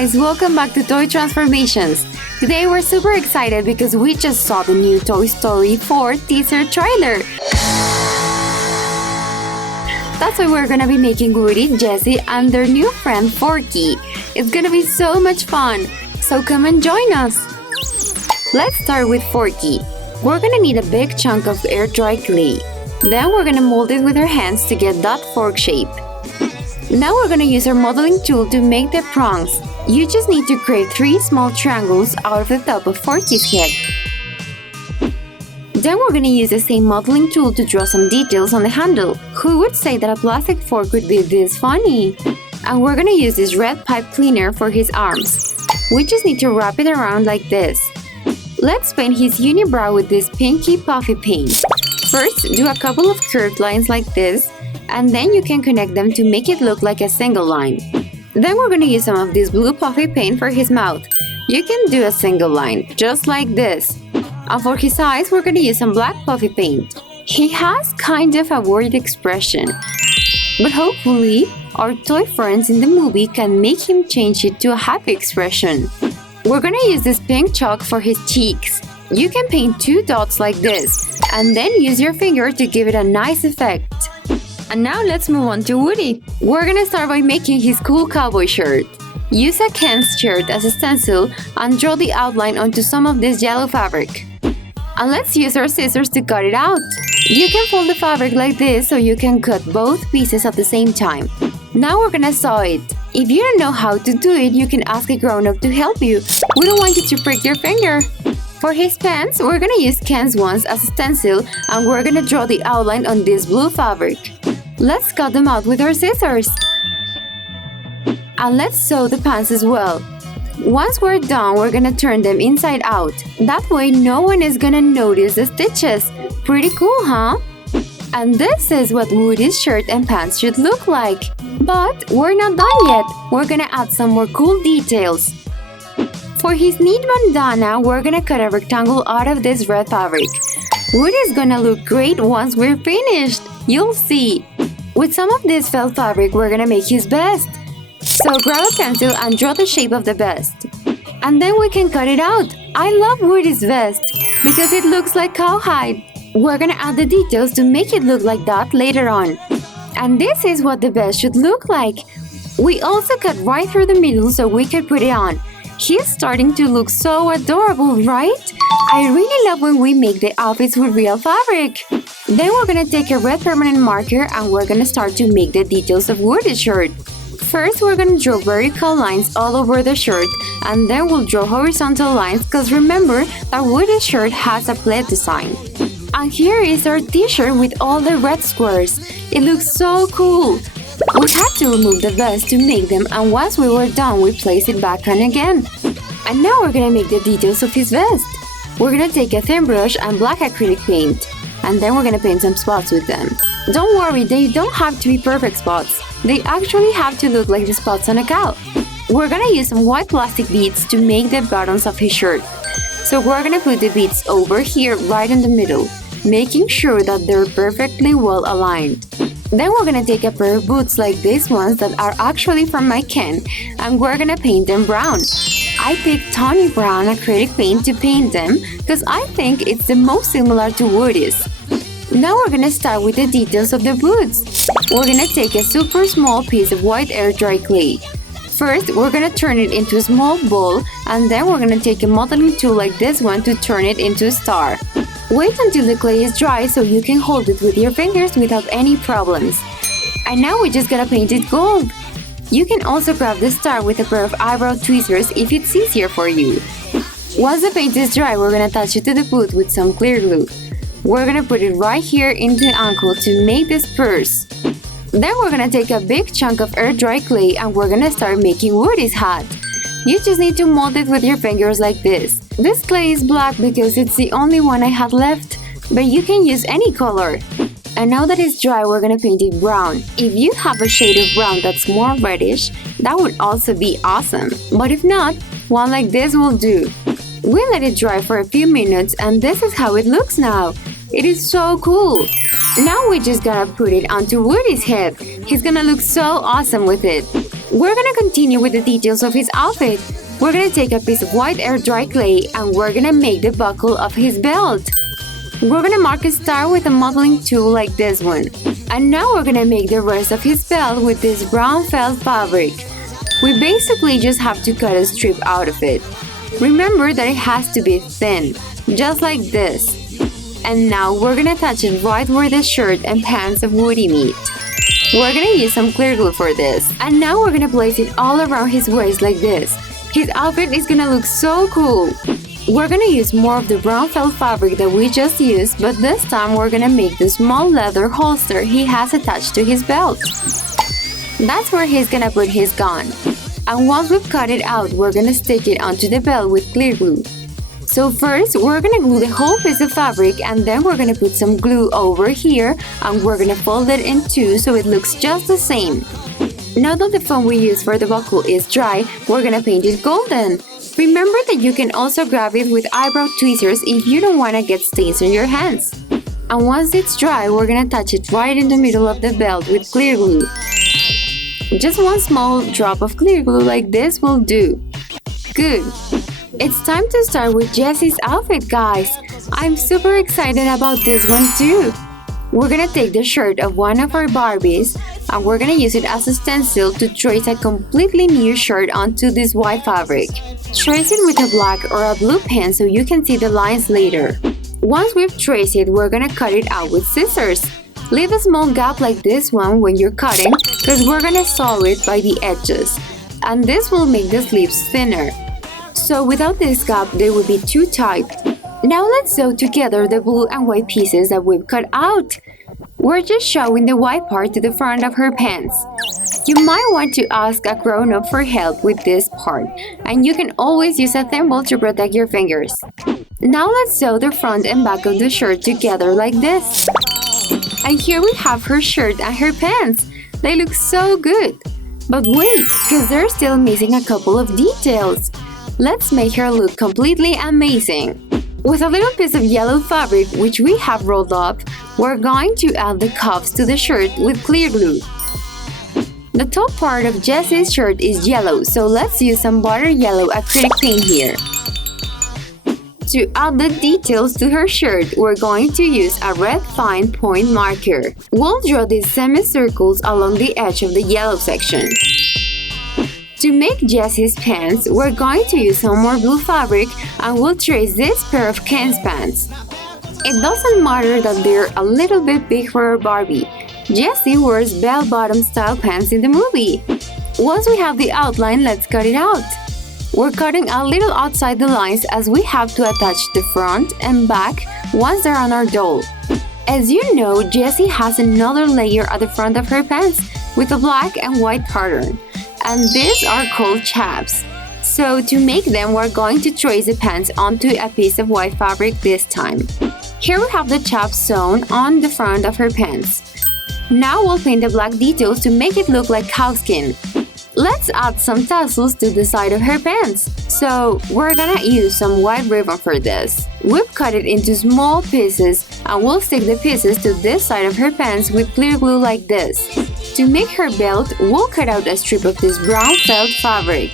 guys, welcome back to Toy Transformations. Today we're super excited because we just saw the new Toy Story 4 teaser trailer. That's why we're gonna be making Woody, Jessie, and their new friend Forky. It's gonna be so much fun, so come and join us. Let's start with Forky. We're gonna need a big chunk of air-dry clay. Then we're gonna mold it with our hands to get that fork shape. Now we're gonna use our modeling tool to make the prongs. You just need to create 3 small triangles out of the top of Forky's head. Then we're gonna use the same modeling tool to draw some details on the handle. Who would say that a plastic fork would be this funny? And we're gonna use this red pipe cleaner for his arms. We just need to wrap it around like this. Let's paint his unibrow with this pinky puffy paint. First, do a couple of curved lines like this, and then you can connect them to make it look like a single line. Then we're gonna use some of this blue puffy paint for his mouth. You can do a single line, just like this. And for his eyes, we're gonna use some black puffy paint. He has kind of a worried expression, but hopefully, our toy friends in the movie can make him change it to a happy expression. We're gonna use this pink chalk for his cheeks. You can paint 2 dots like this, and then use your finger to give it a nice effect. And now let's move on to Woody. We're gonna start by making his cool cowboy shirt. Use a Ken's shirt as a stencil and draw the outline onto some of this yellow fabric. And let's use our scissors to cut it out. You can fold the fabric like this so you can cut both pieces at the same time. Now we're gonna sew it. If you don't know how to do it, you can ask a grown-up to help you. We don't want you to prick your finger. For his pants, we're gonna use Ken's ones as a stencil and we're gonna draw the outline on this blue fabric. Let's cut them out with our scissors. And let's sew the pants as well. Once we're done, we're gonna turn them inside out. That way, no one is gonna notice the stitches. Pretty cool, huh? And this is what Woody's shirt and pants should look like. But we're not done yet. We're gonna add some more cool details. For his neat bandana, we're gonna cut a rectangle out of this red fabric. Woody's gonna look great once we're finished. You'll see. With some of this felt fabric, we're gonna make his vest. So grab a pencil and draw the shape of the vest. And then we can cut it out. I love Woody's vest because it looks like cowhide. We're gonna add the details to make it look like that later on. And this is what the vest should look like. We also cut right through the middle so we could put it on. He's starting to look so adorable, right? I really love when we make the outfits with real fabric. Then we're gonna take a red permanent marker and we're gonna start to make the details of Woody's shirt. First, we're gonna draw vertical lines all over the shirt, and then we'll draw horizontal lines because remember that Woody's shirt has a plaid design. And here is our t-shirt with all the red squares. It looks so cool. We had to remove the vest to make them, and once we were done, we placed it back on again. And now we're gonna make the details of his vest. We're gonna take a thin brush and black acrylic paint, and then we're gonna paint some spots with them. Don't worry, they don't have to be perfect spots. They actually have to look like the spots on a cow. We're gonna use some white plastic beads to make the buttons of his shirt. So we're gonna put the beads over here right in the middle, making sure that they're perfectly well aligned. Then we're gonna take a pair of boots like these ones that are actually from my Ken, and we're gonna paint them brown. I picked Tawny Brown acrylic paint to paint them because I think it's the most similar to Woody's. Now we're gonna start with the details of the boots. We're gonna take a super small piece of white air-dry clay. First, we're gonna turn it into a small ball, and then we're gonna take a modeling tool like this one to turn it into a star. Wait until the clay is dry so you can hold it with your fingers without any problems. And now we just gotta paint it gold. You can also grab the star with a pair of eyebrow tweezers if it's easier for you. Once the paint is dry, we're gonna attach it to the boot with some clear glue. We're gonna put it right here in the ankle to make this purse. Then we're gonna take a big chunk of air-dry clay and we're gonna start making Woody's hat. You just need to mold it with your fingers like this. This clay is black because it's the only one I had left, but you can use any color. And now that it's dry, we're gonna paint it brown. If you have a shade of brown that's more reddish, that would also be awesome. But if not, one like this will do. We let it dry for a few minutes and this is how it looks now. It is so cool. Now we just gotta put it onto Woody's head. He's gonna look so awesome with it. We're gonna continue with the details of his outfit. We're gonna take a piece of white air dry clay and we're gonna make the buckle of his belt. We're gonna mark a star with a modeling tool like this one. And now we're gonna make the rest of his belt with this brown felt fabric. We basically just have to cut a strip out of it. Remember that it has to be thin, just like this. And now we're gonna attach it right where the shirt and pants of Woody meet. We're gonna use some clear glue for this. And now we're gonna place it all around his waist like this. His outfit is gonna look so cool. We're gonna use more of the brown felt fabric that we just used, but this time we're gonna make the small leather holster he has attached to his belt. That's where he's gonna put his gun. And once we've cut it out, we're gonna stick it onto the belt with clear glue. So first, we're gonna glue the whole piece of fabric and then we're gonna put some glue over here and we're gonna fold it in two so it looks just the same. Now that the foam we use for the buckle is dry, we're gonna paint it golden. Remember that you can also grab it with eyebrow tweezers if you don't want to get stains on your hands. And once it's dry, we're gonna attach it right in the middle of the belt with clear glue. Just one small drop of clear glue like this will do. Good. It's time to start with Jessie's outfit, guys. I'm super excited about this one too. We're gonna take the shirt of one of our Barbies and we're gonna use it as a stencil to trace a completely new shirt onto this white fabric. Trace it with a black or a blue pen so you can see the lines later. Once we've traced it, we're gonna cut it out with scissors. Leave a small gap like this one when you're cutting because we're gonna sew it by the edges. And this will make the sleeves thinner. So without this gap, they would be too tight. Now let's sew together the blue and white pieces that we've cut out. We're just showing the white part to the front of her pants. You might want to ask a grown-up for help with this part, and you can always use a thimble to protect your fingers. Now let's sew the front and back of the shirt together like this. And here we have her shirt and her pants. They look so good. But wait, because they're still missing a couple of details. Let's make her look completely amazing. With a little piece of yellow fabric, which we have rolled up, we're going to add the cuffs to the shirt with clear glue. The top part of Jessie's shirt is yellow, so let's use some butter yellow acrylic paint here. To add the details to her shirt, we're going to use a red fine point marker. We'll draw these semicircles along the edge of the yellow section. To make Jessie's pants, we're going to use some more blue fabric and we'll trace this pair of Ken's pants. It doesn't matter that they're a little bit big for our Barbie. Jessie wears bell-bottom style pants in the movie. Once we have the outline, let's cut it out. We're cutting a little outside the lines as we have to attach the front and back once they're on our doll. As you know, Jessie has another layer at the front of her pants with a black and white pattern. And these are called chaps. So to make them, we're going to trace the pants onto a piece of white fabric this time. Here we have the chaps sewn on the front of her pants. Now we'll paint the black details to make it look like cow skin. Let's add some tassels to the side of her pants. So we're gonna use some white ribbon for this. We've cut it into small pieces and we'll stick the pieces to this side of her pants with clear glue like this. To make her belt, we'll cut out a strip of this brown felt fabric.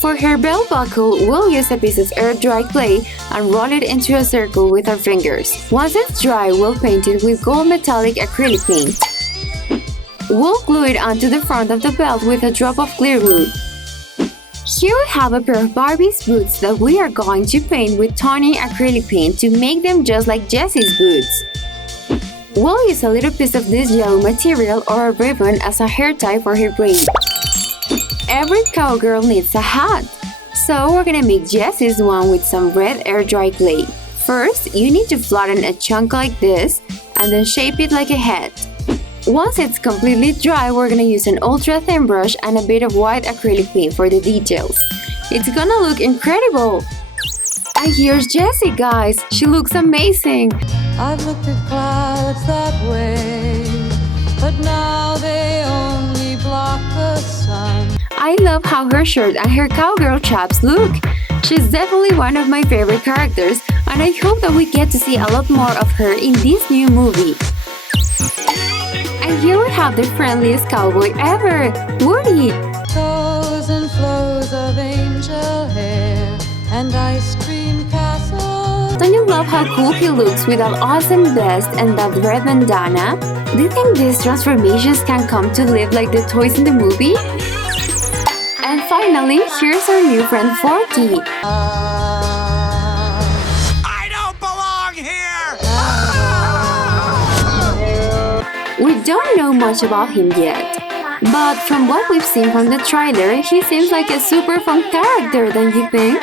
For her belt buckle, we'll use a piece of air dry clay and roll it into a circle with our fingers. Once it's dry, we'll paint it with gold metallic acrylic paint. We'll glue it onto the front of the belt with a drop of clear glue. Here we have a pair of Barbie's boots that we are going to paint with tawny acrylic paint to make them just like Jessie's boots. We'll use a little piece of this yellow material or a ribbon as a hair tie for her braid. Every cowgirl needs a hat, so we're gonna make Jessie's one with some red air dry clay. First, you need to flatten a chunk like this and then shape it like a head. Once it's completely dry, we're gonna use an ultra thin brush and a bit of white acrylic paint for the details. It's gonna look incredible! And here's Jessie, guys! She looks amazing! I've looked at clouds that way, but now they only block the sun. I love how her shirt and her cowgirl chaps look! She's definitely one of my favorite characters, and I hope that we get to see a lot more of her in this new movie. And here we have the friendliest cowboy ever, Woody! toes and flows of angel hair and ice cream castles. Don't you love how cool he looks with that awesome vest and that red bandana? Do you think these transformations can come to live like the toys in the movie? And finally, here's our new friend Forky. I don't belong here! We don't know much about him yet, but from what we've seen from the trailer, he seems like a super fun character, don't you think?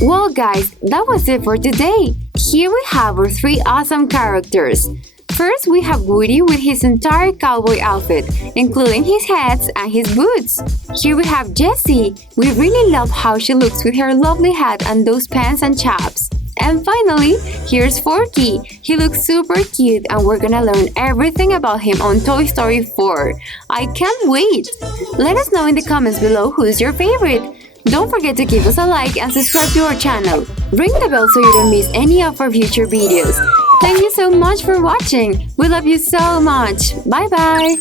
Well guys, that was it for today. Here we have our 3 awesome characters. First, we have Woody with his entire cowboy outfit, including his hats and his boots. Here we have Jessie. We really love how she looks with her lovely hat and those pants and chaps. And finally, here's Forky. He looks super cute and we're gonna learn everything about him on Toy Story 4. I can't wait! Let us know in the comments below who's your favorite. Don't forget to give us a like and subscribe to our channel. Ring the bell so you don't miss any of our future videos. Thank you so much for watching. We love you so much. Bye bye.